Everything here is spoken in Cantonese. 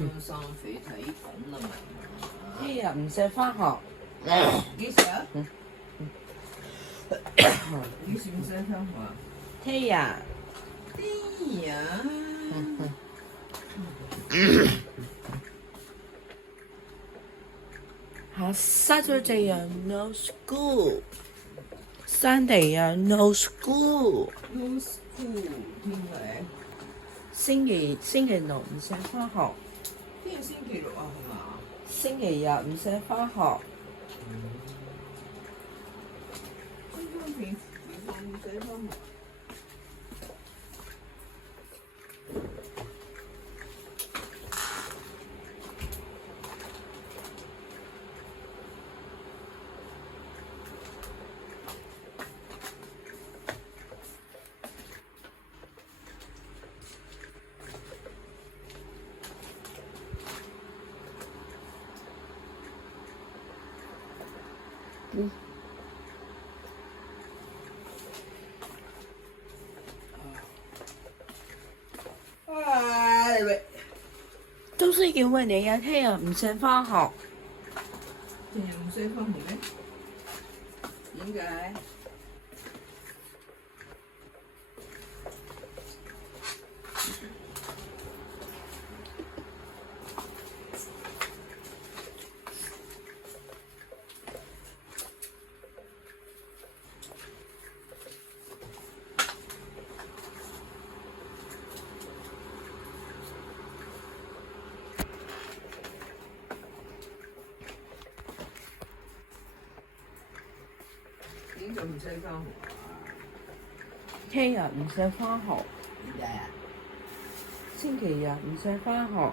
張生肥睇咁啦咪。聽日唔使返學。幾時啊？幾時唔使返學啊？聽日。聽日。Saturday no school. Sunday no school. No school 聽日。星期六唔使返學。聽日星期六啊係嘛？星期日唔使返學。平常唔使返學。都是因為你啊，聽日唔使返學。聽日唔使返學咩？點解？點解唔使返學啊？聽日唔使返學。點解啊？星期日唔使返學。